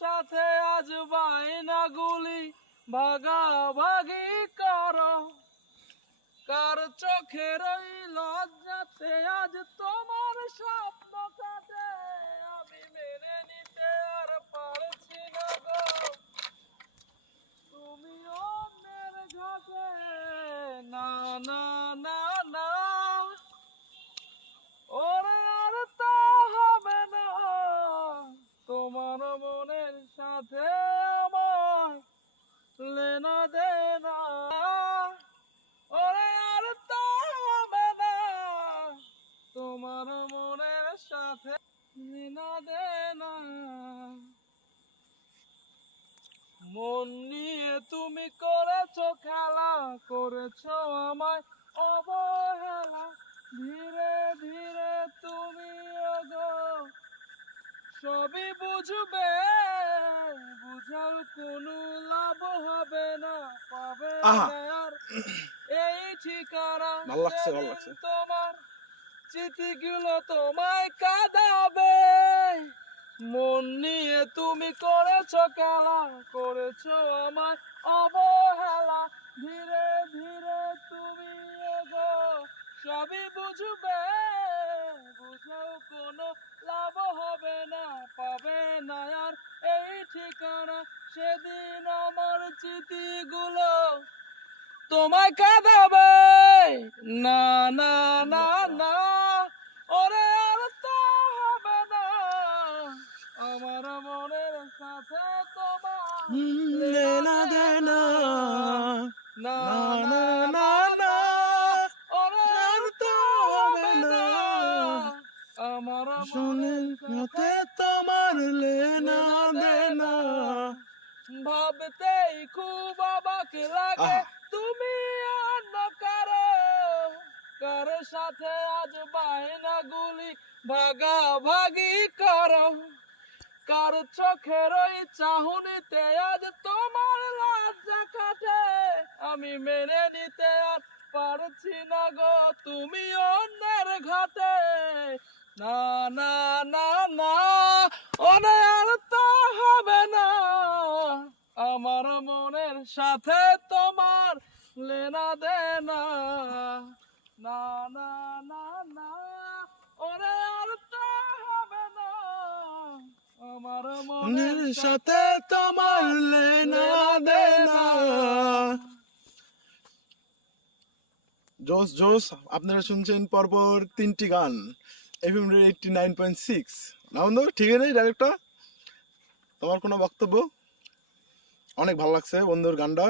সাথে আজ বায়নাগুলি ভাগাভাগি করো, কার চোখের ওই লজ্জাতে আজ তোমার স্বপ্ন কাটে, আমি মেনে নিতে আর পারছি না গো, তুমি অন্যের ঘাটে। না না না না, ওরে আর তা হবে না, তোমার মনের সাথে আমার লেনা দেনা, ওরে আর তা হবে না, তোমার মনের সাথে লেনা দেনা। মন নিয়ে তুমি করেছো খেলা, করেছো আমায় অবহেলা, ধীরে ধীরে তুমি গো সবই বুঝবে, বুঝার কোনো লাভ হবে না, পাবে না আর এই ঠিকানা। ভালো লাগছে তোমার স্মৃতিগুলো তোমায় কাঁদাবে, মন নিয়ে তুমি করেছো খেলা, করেছো আমায় অবহেলা, ধীরে ধীরে তুমি গো সবই বুঝবে, বুঝেও কোনো লাভ হবে না, পাবে না আর এই ঠিকানা। সেদিন আমার স্মৃতিগুলো তোমায় কাঁদাবে, না না না না, ওরে আর তা হবে না, আমার মনের সাথে তোমার লেনা দেনা। না না না না না, না, ওরে আর তা হবে না, আমার শোনের মনের সাথে তোমার লেনা দেনা। ভাবতেই খুব অবাক লাগে, তুমি অন্য কারো সাথে আজ বায়নাগুলি ভাগাভাগি করো, কার চোখের ওই চাহনিতে আজ তোমার লজ্জা কাটে, আমি মেনে নিতে আর পারছি না গো, তুমি অন্যের ঘাটে। না না না না, ওরে আর তা হবে না, আমার মনের সাথে তোমার লেনা দেনা। না না না না, ওরে আর তা হবে না, আমার মনের মনের সাথে তোমার লেনা দেনা। জোস জোস, আপনারা শুনছেন পরপর 3টি গান এফএম 89.6। না বন্ধু, ঠিক আছে ডাইরেক্টর, তোমার কোনো বক্তব্য? অনেক ভালো লাগছে বন্ধুর গানটা।